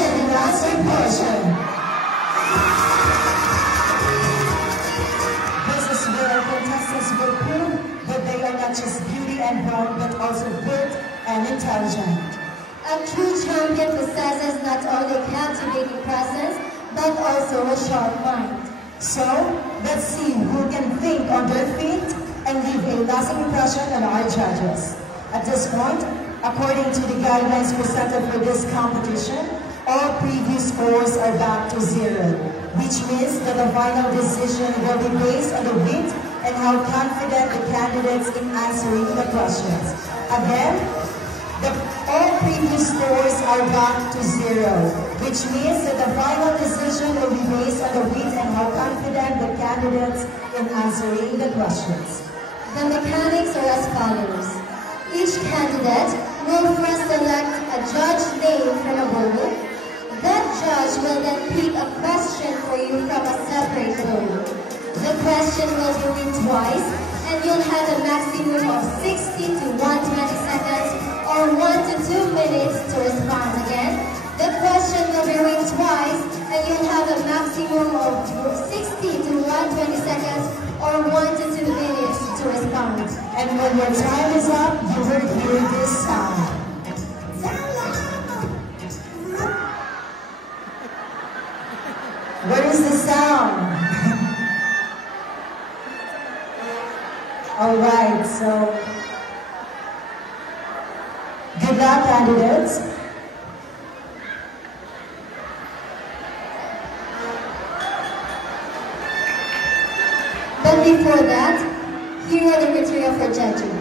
question and answer portion. This is where our contestants will prove that they are not just beauty and brawn, but also good and intelligent. A true champion possesses not only captivating presence, but also a sharp mind. So, let's see who can think on their feet and leave a lasting impression on our judges. At this point, according to the guidelines presented for this competition, all previous scores are back to zero, which means that the final decision will be based on the wit and how confident the candidates in answering the questions. Again, all previous scores are back to zero, which means that the final decision will be based on the wit and how confident the candidates in answering the questions. The mechanics are as follows. Each candidate will first select a judge name from a bowl. That judge will then pick a question for you from a separate bowl. The question will be read twice, and you'll have a maximum of 60 to 120 seconds or 1 to 2 minutes to respond again. The question will be read twice, and you'll have a maximum of 60 to 120 seconds or 1 to 2 minutes to respond. And when your time is up, you will hear this sound. Where is the sound? All right, so good luck, candidates. But before that, here are the criteria for judging.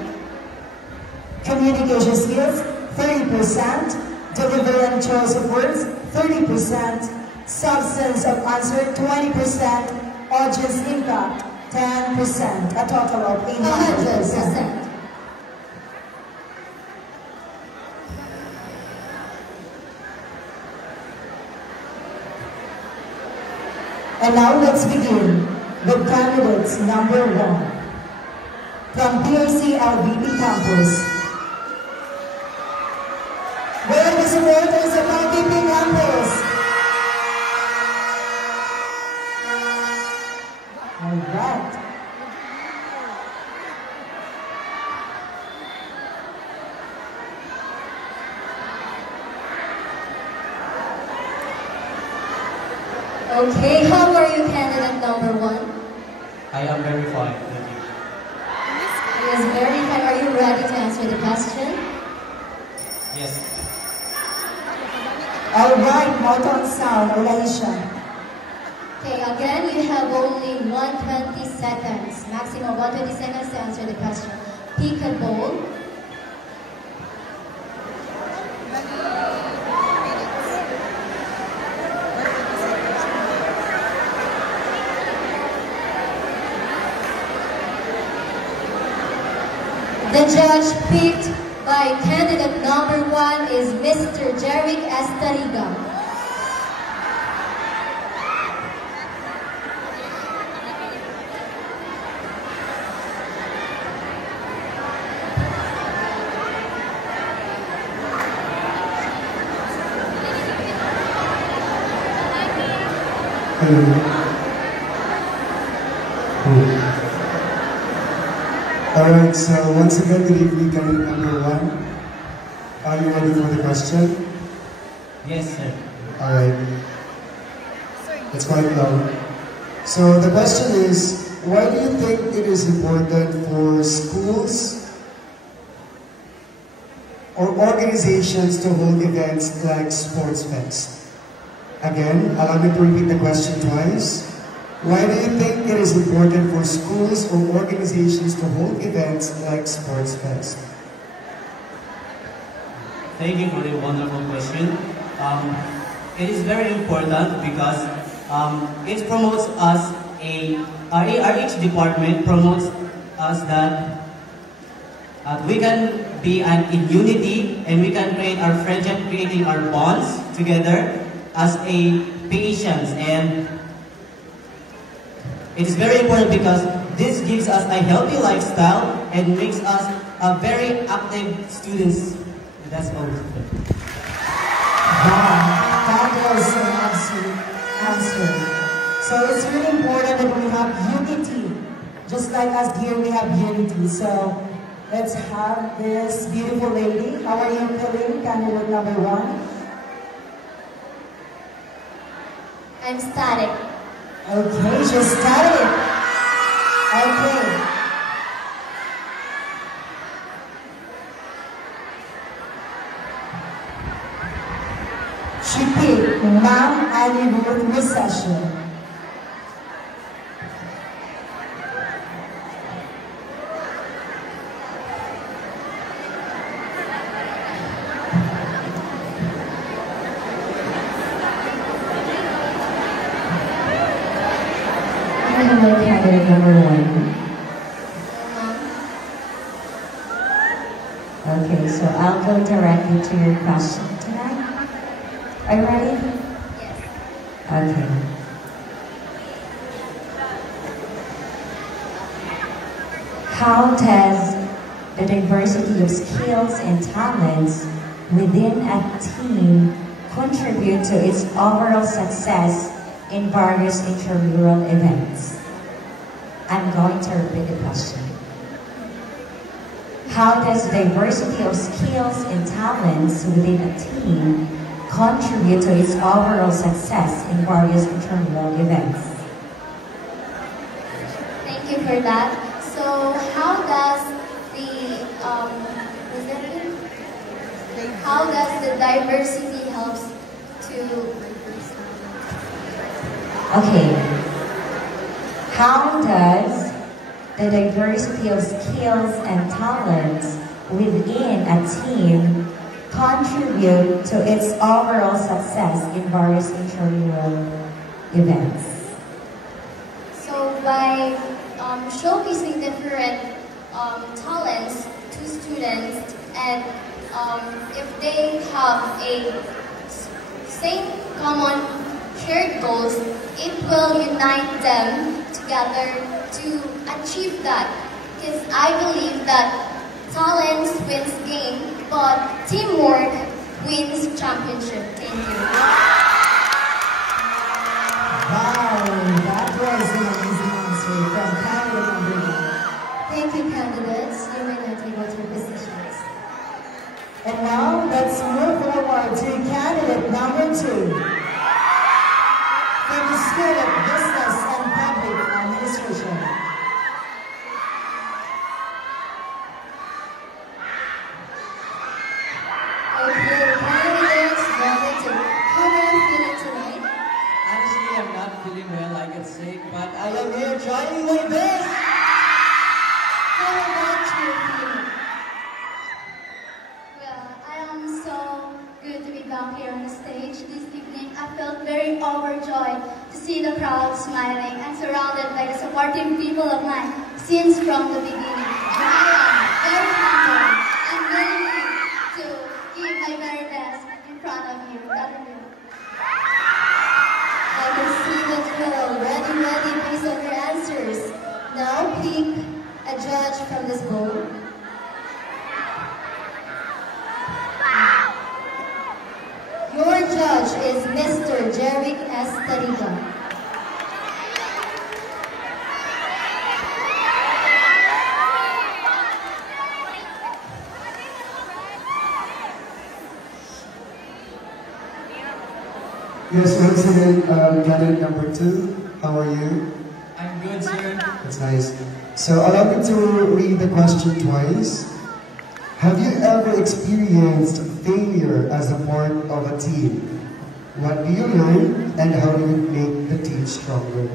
Communication skills, 30%. Delivery and choice of words, 30%. Substance of answer, 20%. Audience impact, 10%. A total of 100%. And now let's begin with candidates number 1 from PRC LBP campus. Where are the supporters of LBP campus? All right. Okay, how are you, candidate number 1? I am very fine, thank you. He is very fine. Are you ready to answer the question? Yes. All right, Moton sound, Olaisha. Okay, again, you have only 120 seconds, maximum 120 seconds to answer the question. Pick a bowl. The judge picked by candidate number 1 is Mr. Jeric Estariga. Alright, so once again, good evening, candidate number 1. Are you ready for the question? Yes, sir. Alright. It's quite long. So the question is, why do you think it is important for schools or organizations to hold events like Sports Fest? Again, allow me to repeat the question twice. Why do you think it is important for schools or organizations to hold events like Sports Fest? Thank you for the wonderful question. It is very important because it promotes us our each department promotes us that we can be in unity and we can create our friendship, creating our bonds together as a patience. And it is very important because this gives us a healthy lifestyle and makes us a very active students. That's all. Wow. That was an absolute answer. So it's really important that we have unity. Just like us here, we have unity. So let's have this beautiful lady. How are you feeling? Candidate number 1. I'm static. Okay, she's static. Okay. She picked Ma'am Annie Ruth Recession. Hello, candidate number 1. Okay, so I'll go directly to your question tonight. Are you ready? Yes. Okay. How does the diversity of skills and talents within a team contribute to its overall success in various intramural events? I'm going to repeat the question. How does the diversity of skills and talents within a team contribute to its overall success in various intramural events? Thank you for that. So how does the diversity helps to... Okay. How does the diversity of skills and talents within a team contribute to its overall success in various intramural events? So by showcasing different talents to students, and if they have a same common shared goals, it will unite them together to achieve that. Because I believe that talents wins game, but teamwork wins championship. Thank you. Wow, that was an amazing answer from candidate number 1. Thank you, candidates. You may now take out your positions. And now, let's move forward to candidate number 2 from the School of Business and Public Administration. Okay, candidates, welcome to how are you feeling tonight? Honestly, I'm not feeling well, I can say, but I am here trying my best. How about you feeling? Well, I am so good to be back here on the stage this evening. I felt very overjoyed to see the crowd smiling and surrounded by the supportive people of mine since from the beginning. And I am very humble and ready to give my very best in front of you. That is it. I can see that you're already ready based on your answers. Now pick a judge from this bowl. Your judge is Mr. Jeric S. Tariga. Yes, once again, candidate number 2, how are you? I'm good, sir. That's nice. So allow me to read the question twice. Have you ever experienced failure as a part of a team? What do you learn and how do you make the team stronger?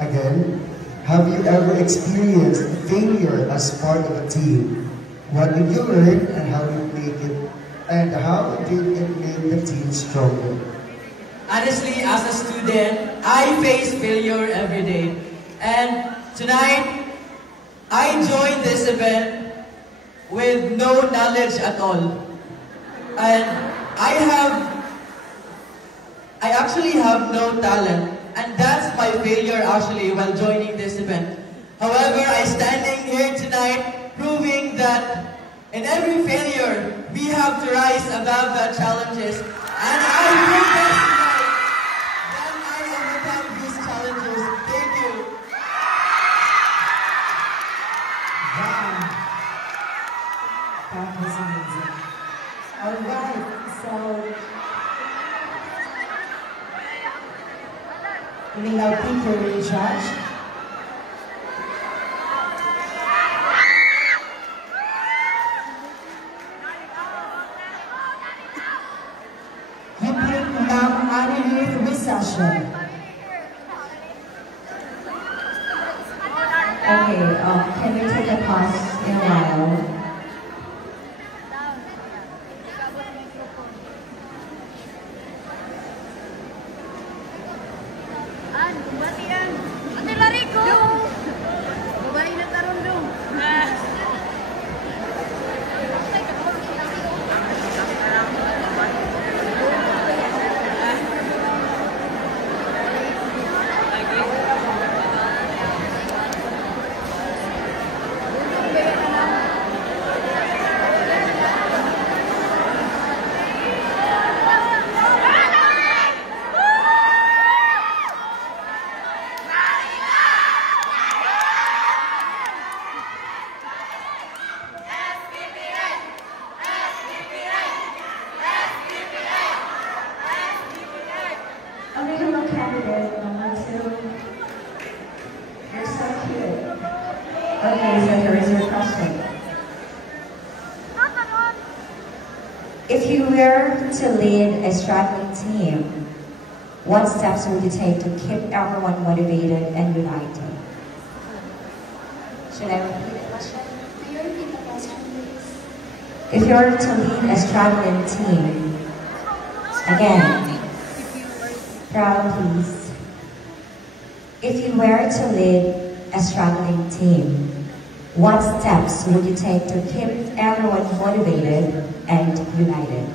Again, have you ever experienced failure as part of a team? What did you learn and how did it make the team stronger? Honestly, as a student, I face failure every day. And tonight, I joined this event with no knowledge at all. And I actually have no talent. And that's my failure actually while joining this event. However, I'm standing here tonight proving that in every failure, we have to rise above the challenges And I do best tonight. Then I overcome these challenges. Thank you. Wow. That was amazing. Alright, so we may now pick your way, judge. You pick Ma'am Annie Recession. Okay, can we take a pause in a while? Ate Larico! Babae na tarundong. Original candidate number 2. You're so cute. Okay, so here is your question. If you were to lead a struggling team, what steps would you take to keep everyone motivated and united? Should I repeat the question? May you repeat the question, please? If you were to lead a struggling team, again, crowd please. If you were to lead a struggling team, what steps would you take to keep everyone motivated and united?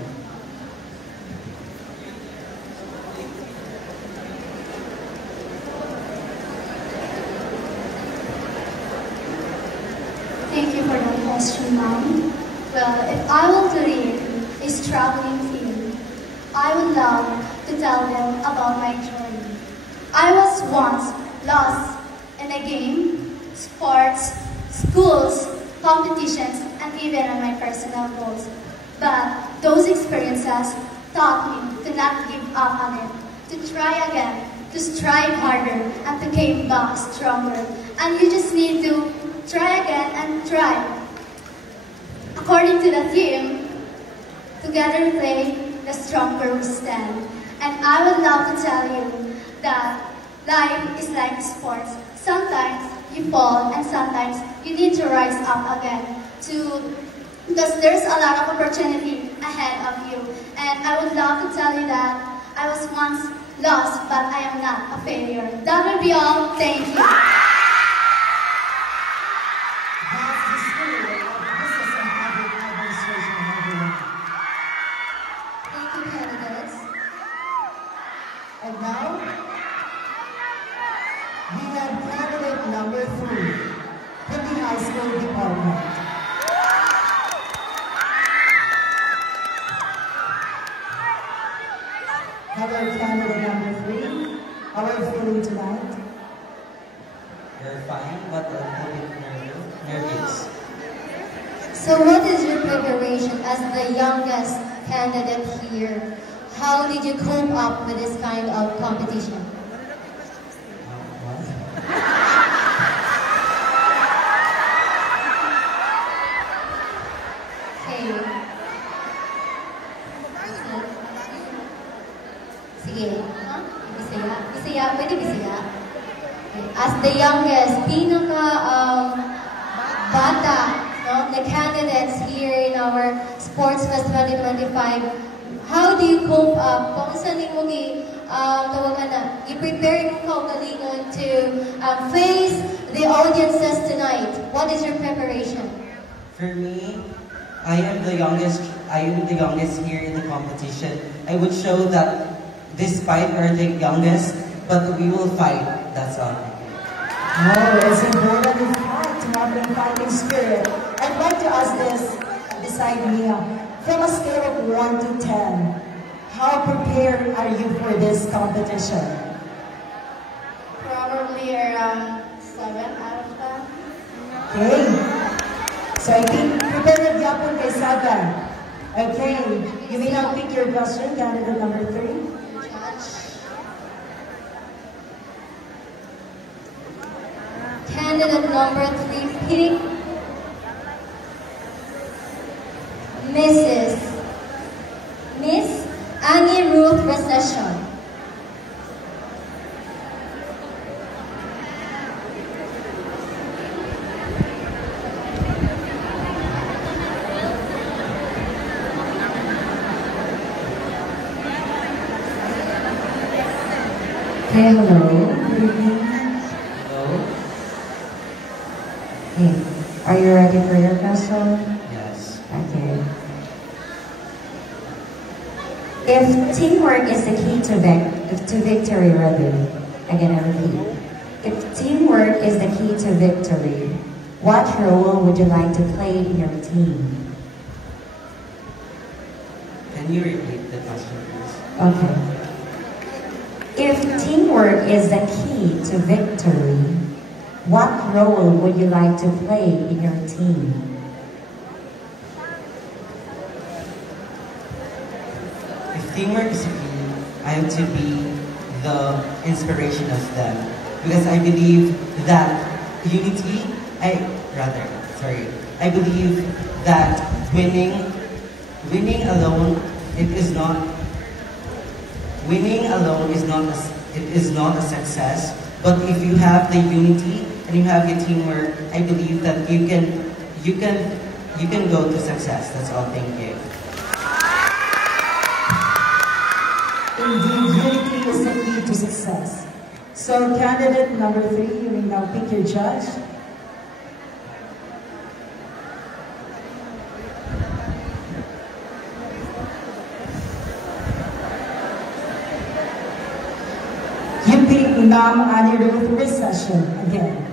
Thank you for that question, Mom. Well, if I were to lead a struggling team, I would love to tell them about my journey. I was once lost in a game, sports, schools, competitions, and even on my personal goals. But those experiences taught me to not give up on it, to try again, to strive harder, and to come back stronger. And you just need to try again and try. According to the theme, together play, the stronger we stand. And I would love to tell you that life is like sports. Sometimes you fall and sometimes you need to rise up again because there's a lot of opportunity ahead of you. And I would love to tell you that I was once lost, but I am not a failure. That will be all. Thank you. That's the spirit of Business and Public Administration, everyone. Thank you, candidates. And now, we have candidate number 3 from the high school department. Hello, candidate number 3. How are you feeling tonight? You're fine, but a little bit nervous. So what is your preparation as the youngest candidate here? How did you cope up with this kind of competition? Okay. Sige. Huh? Bisaya? Bisaya? Pwede Bisaya? Okay. As the youngest, bata, no? The candidates here in our Sports Fest 2025, how do you cope up? Kung saan mo i-prepare mo kaugalingon to face the audiences tonight? What is your preparation? For me, I am the youngest here in the competition. I would show that despite we're the youngest, but we will fight. That's all. Oh, it's important to fight, to have the fighting spirit. I'd like to ask this beside me, from a scale of 1 to 10, How prepared are you for this competition? Probably around 7 out of 10. Okay. So I think prepared yapon kay 7. Okay. You may now pick your question, candidate number 3. Candidate number 3, pick Miss Annie Ruth Recession. Okay, hello. Good evening. Hello? Hey, are you ready for your question? Yes. Okay. If teamwork is the key to victory, rather, again I repeat, if teamwork is the key to victory, what role would you like to play in your team? Can you repeat the question, please? Okay. If teamwork is the key to victory, what role would you like to play in your team? If teamwork is key, I am to be the inspiration of them. Because I believe that I believe that winning alone, winning alone is not a success. But if you have the unity and you have your teamwork, I believe that you can go to success. That's all. Thank you. Indeed, unity is the key to success. So candidate number 3, you may now pick your judge. You pick Ma'am Annie Ruth Recession again.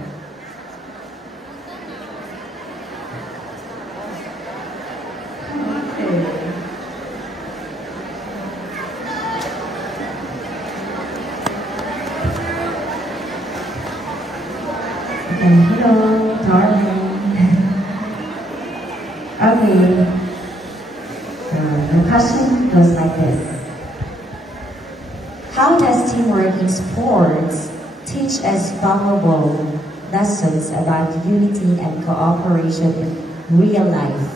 Hello, darling. Okay. The question goes like this. How does teamwork in sports teach us valuable lessons about unity and cooperation in real life?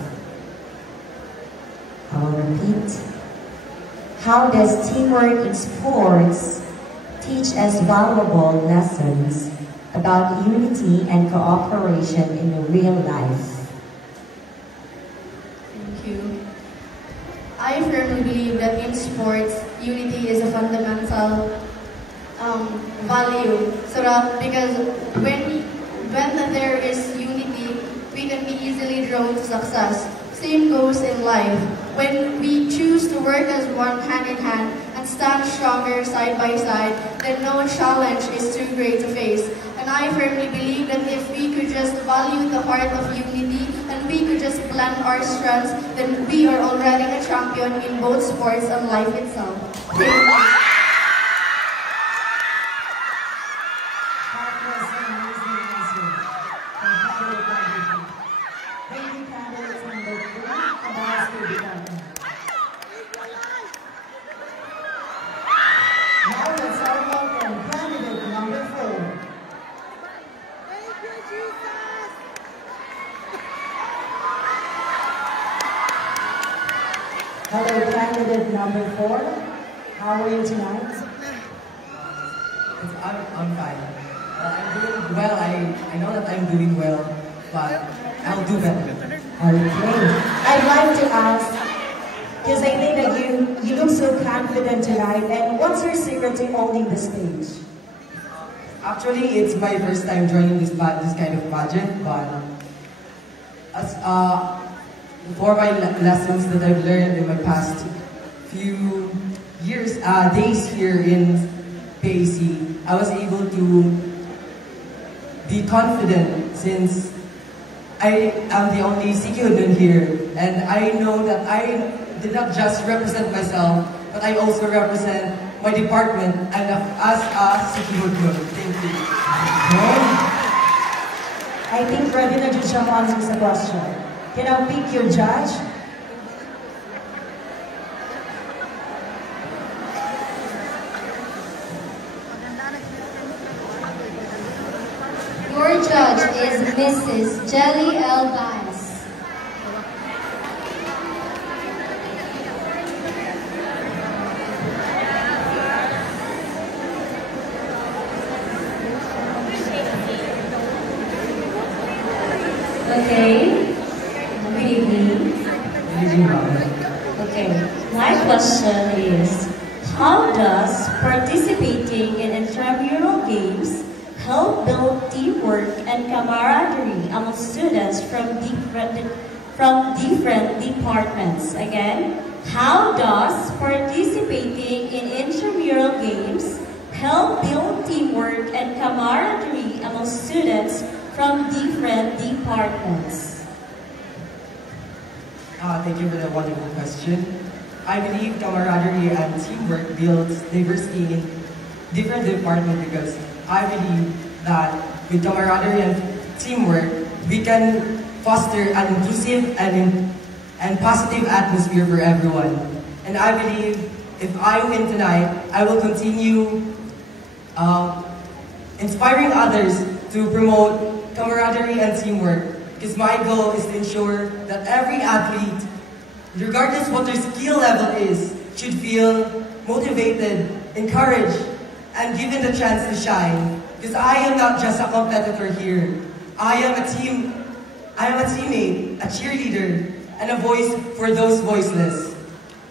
I will repeat. How does teamwork in sports teach us valuable lessons about unity and cooperation in real life? Thank you. I firmly believe that in sports, unity is a fundamental value. So that because when there is unity, we can be easily drawn to success. Same goes in life. When we choose to work as one hand in hand and stand stronger side by side, then no challenge is too great to face. And I firmly believe that if we could just value the heart of unity and we could just blend our strengths, then we are already a champion in both sports and life itself. Thank you. Hello, candidate number 4. How are you tonight? I'm fine. I'm doing well. I know that I'm doing well, but I'll do better. Okay. I'd like to ask, because I think that you look so confident tonight, and what's your secret to owning the stage? Actually, it's my first time joining this kind of pageant, but as for my lessons that I've learned in my past few days here in PAC, I was able to be confident since I am the only CQ here, and I know that I did not just represent myself, but I also represent my department and as a city board member. Thank you. Okay. I think ready na dyan siyang answer sa question. Can I pick your judge? Your judge is Mrs. Jelly L. Dias. Okay. Good evening. Okay. My question is, how does participating in intramural games help build teamwork and camaraderie among students from different departments? Again, how does participating in intramural games help build teamwork and camaraderie among students from different departments? Thank you for the wonderful question. I believe camaraderie and teamwork builds diversity in different departments because I believe that with camaraderie and teamwork, we can foster an inclusive and positive atmosphere for everyone. And I believe if I win tonight, I will continue inspiring others to promote camaraderie and teamwork, because my goal is to ensure that every athlete, regardless what their skill level is, should feel motivated, encouraged, and given the chance to shine. Because I am not just a competitor here. I am a teammate, a cheerleader, and a voice for those voiceless.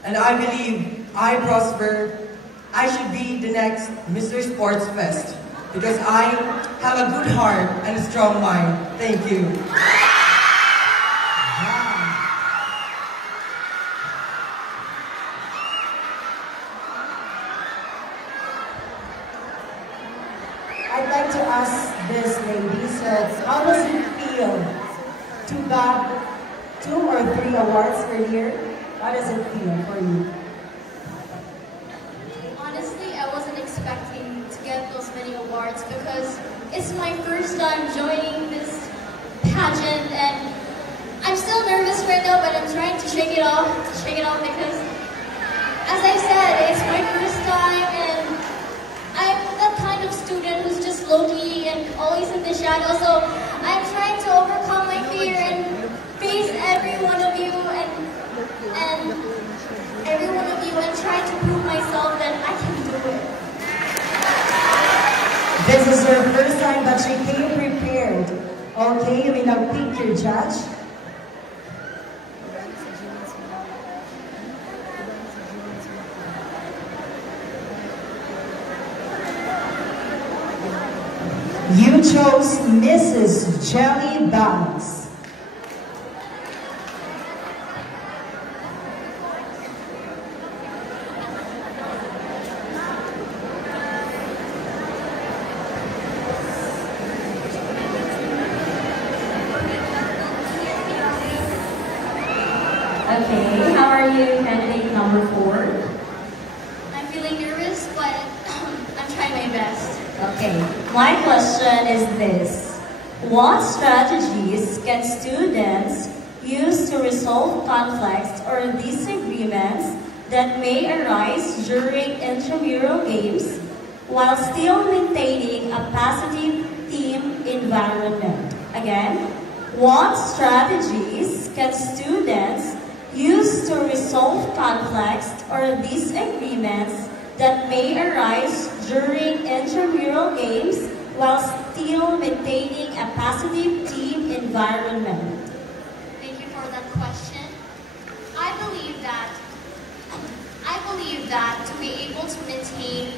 And I believe I prosper. I should be the next Mr. Sports Fest, because I have a good heart and a strong mind. Thank you. I'd like to ask this lady, so how does it feel to got 2 or 3 awards per year? How does it feel for you? Honestly, I wasn't expecting to get those many awards because it's my first time joining this pageant, and I'm still nervous right now, but I'm trying to shake it off because, as I said, it's my first time, and I'm that kind of student who's just low-key and always in the shadow, so I'm trying to overcome my fear and face every one of you and try to prove myself that I can do it. This is her first time, but she came prepared. Okay, you may now pick your judge. You chose Mrs. Jelly Banks. Okay, how are you, candidate number 4? I'm feeling nervous, but I'm trying my best. Okay, my question is this. What strategies can students use to resolve conflicts or disagreements that may arise during intramural games while still maintaining a positive team environment? Again, what strategies can students use to resolve conflicts or disagreements that may arise during intramural games while still maintaining a positive team environment? Thank you for that question. I believe that to be able to maintain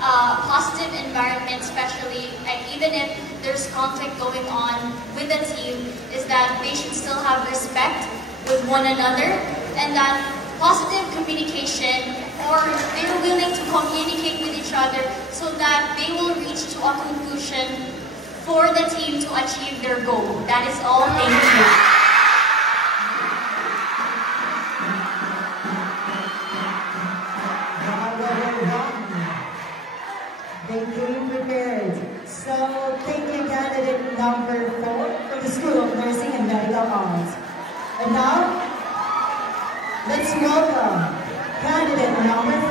a positive environment, especially even if there's conflict going on with the team, is that they should still have respect with one another, and that positive communication, or they're willing to communicate with each other so that they will reach to a conclusion for the team to achieve their goal. That is all. Thank you. And now, let's welcome candidate number 5.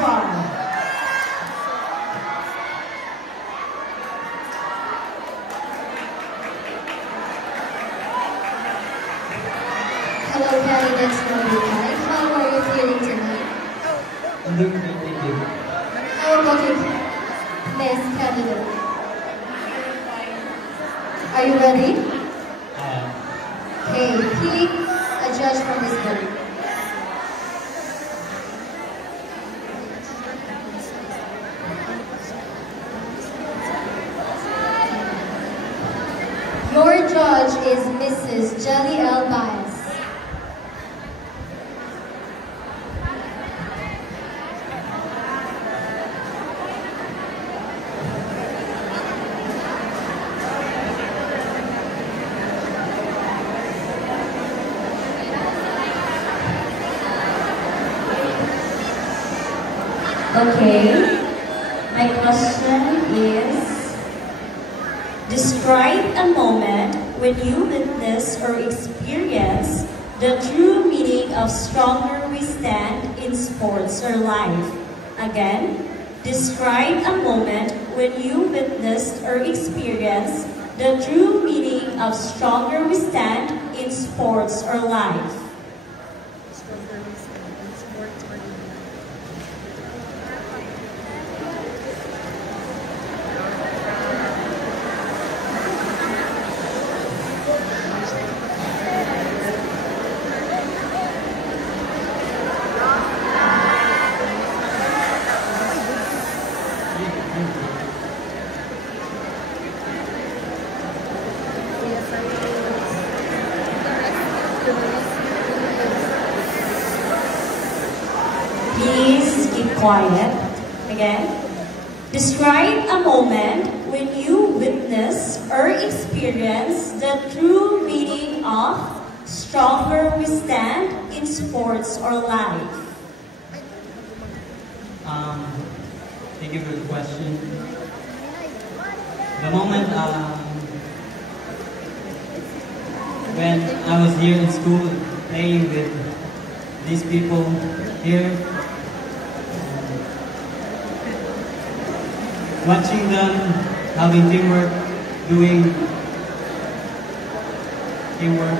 Hello, candidates number 5. How are you feeling tonight? I'm doing great, thank you. How about you, Miss Candidate? Are you ready? Okay, pick a judge from this board. Your judge is Mrs. Jelly L. Baez. Okay, my question is, describe a moment when you witness or experience the true meaning of stronger we stand in sports or life. Again, describe a moment when you witnessed or experienced the true meaning of stronger we stand in sports or life. Please keep quiet. Again, describe a moment when you witness or experience the true meaning of stronger we stand in sports or life. Thank you for the question. The moment when I was here in school playing with these people here, watching them having teamwork, doing teamwork.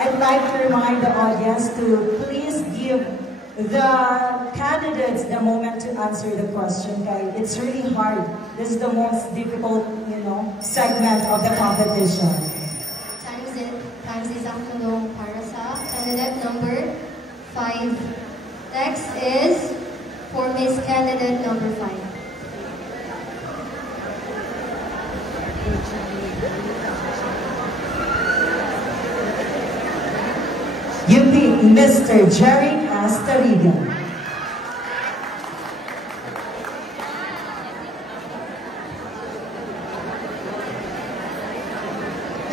I'd like to remind the audience to please give the candidates the moment to answer the question, guys. It's really hard. This is the most difficult, segment of the competition. Times is ang tanong para sa candidate number 5. Next is for Miss Candidate number 5. You pick Mr. Jerry Astarigan.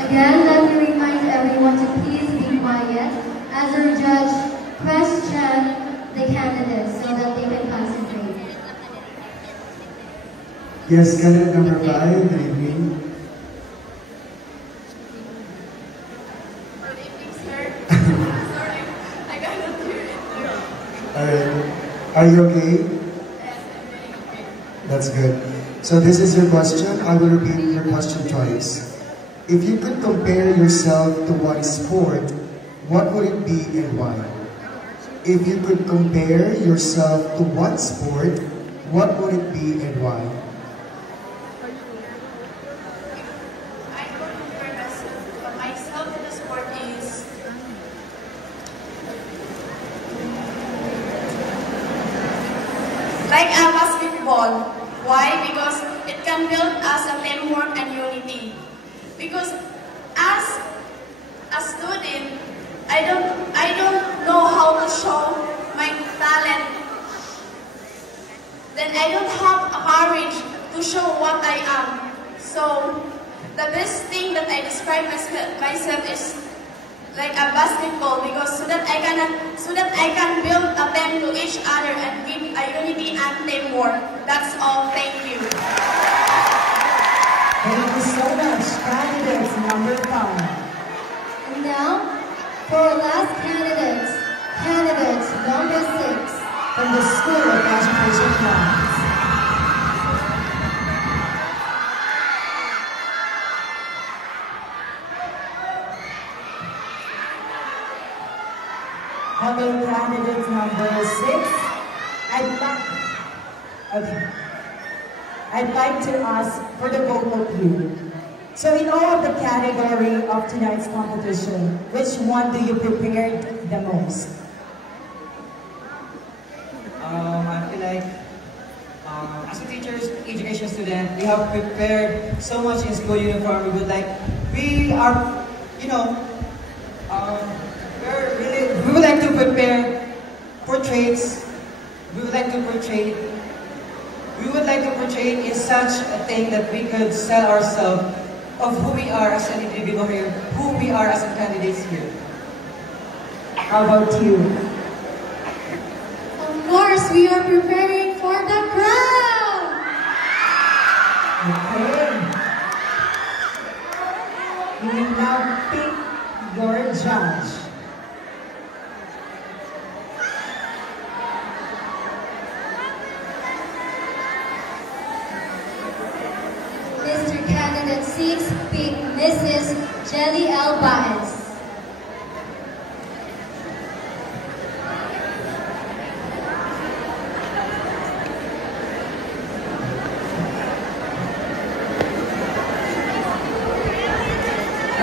Again, let me remind everyone to please be quiet as our judge question the candidates so that they can concentrate. Yes, candidate number 5, good evening. Are you okay? That's good. So this is your question. I will repeat your question twice. If you could compare yourself to one sport, what would it be and why? If you could compare yourself to one sport, what would it be and why? I would compare myself to the sport is like basketball. Why? Because it can build us a teamwork and unity. Because as a student, I don't know how to show my talent. Then I don't have a courage to show what I am. So the best thing that I describe myself is like a basketball, because so that I can build a team to each other and give a unity and teamwork. That's all. Thank you. Thank you so much, candidates number 5. And now, for our last candidates, candidates number 6. From the School of Education Plans. Hello, candidate number 6. I'd like to ask for the both of you. So in all of the category of tonight's competition, which one do you prepare the most? I feel like as a teacher's education student, we have prepared so much in school uniform. We would like to prepare portraits. We would like to portray in such a thing that we could sell ourselves of who we are as an individual here, who we are as a candidates here. How about you? Of course, we are preparing for the crown! Okay. You will now pick your judge. Mr. Candidate 6, pick Mrs. Jelly L. Baez.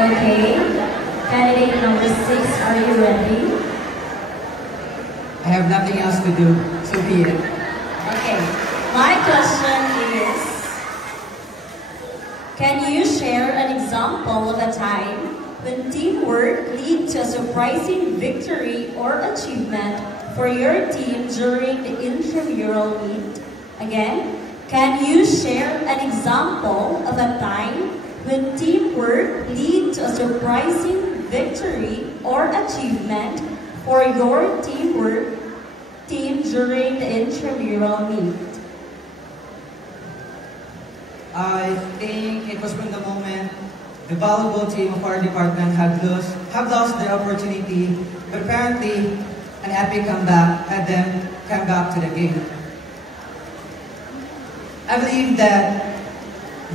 Okay, candidate number 6, are you ready? I have nothing else to do, so be it. Okay, my question is, can you share an example of a time when teamwork led to a surprising victory or achievement for your team during the intramural meet? Again, can you share an example of a time when teamwork led to a surprising victory or achievement for your team during the intramural meet? I think it was when the moment the volleyball team of our department have lost their opportunity, but apparently an epic comeback had them come back to the game. I believe that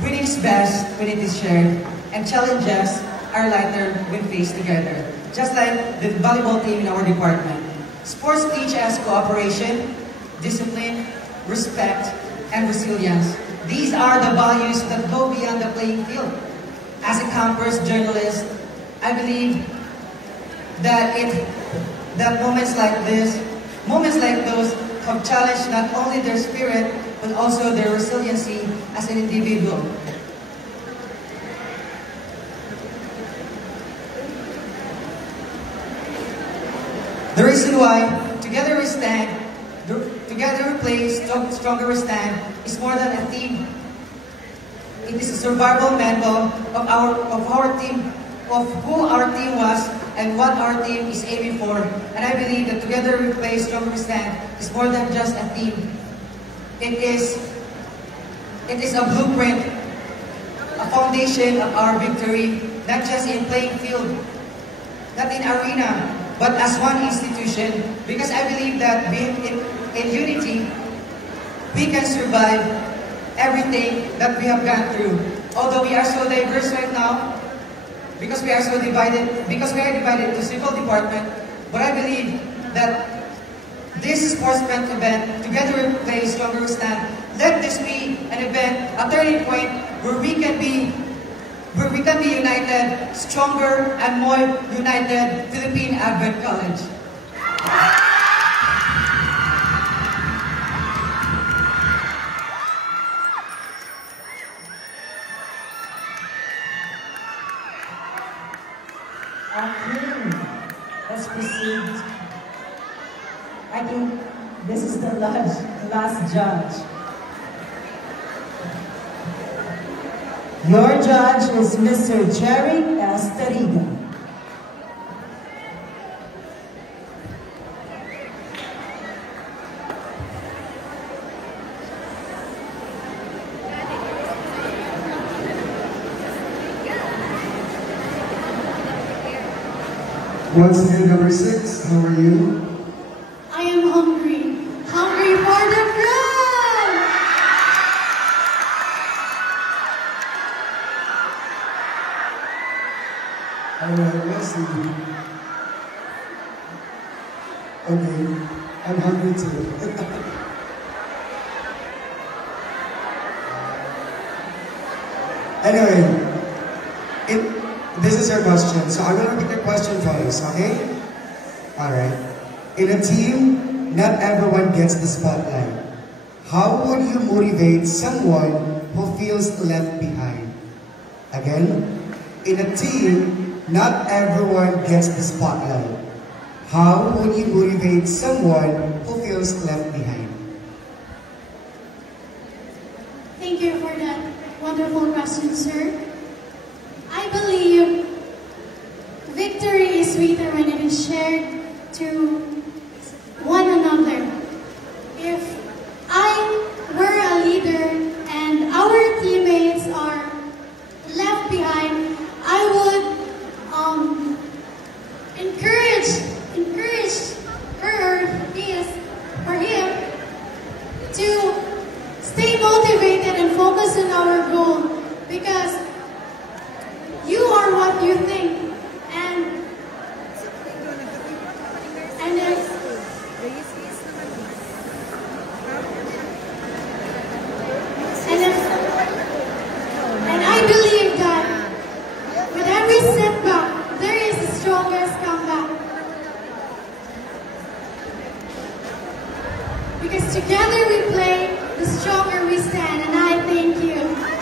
winning is best when it is shared, and challenges are lighter when faced together. Just like the volleyball team in our department. Sports teach us cooperation, discipline, respect, and resilience. These are the values that go beyond the playing field. As a campus journalist, I believe that moments like those have challenged not only their spirit, but also their resiliency as an individual. The reason why together we stand, together we play, stronger we stand, is more than a team. It is a survival mental of our team, of who our team was and what our team is aiming for. And I believe that together we play, stronger we stand is more than just a team. It is a blueprint, a foundation of our victory, not just in playing field, not in arena, but as one institution. Because I believe that being in unity, we can survive everything that we have gone through. Although we are so diverse right now, because we are divided to civil department, but I believe that this sportsman event, together we play, stronger we stand, let this be an event, a turning point where we can be united, stronger and more united Philippine Advent College. Okay, let's proceed. I think this is the last judge. Your judge is Mr. Jerry Estariga. Once again, number 6, how are you? I am hungry. Hungry for the crown! Alright, let's see. Okay, I'm hungry too. Anyway, this is your question. So I'm going to repeat the question twice, okay? Alright. In a team, not everyone gets the spotlight. How would you motivate someone who feels left behind? Again, in a team, not everyone gets the spotlight. How would you motivate someone who feels left behind? Thank you for that wonderful question, sir. I believe victory is sweeter when it is shared to one another. If I were a leader and our teammates are left behind, I would encourage her or him to stay motivated and focus on our goal, because you are what you think, and I believe that with every setback, there is the strongest comeback. Because together we play, the stronger we stand, and I thank you.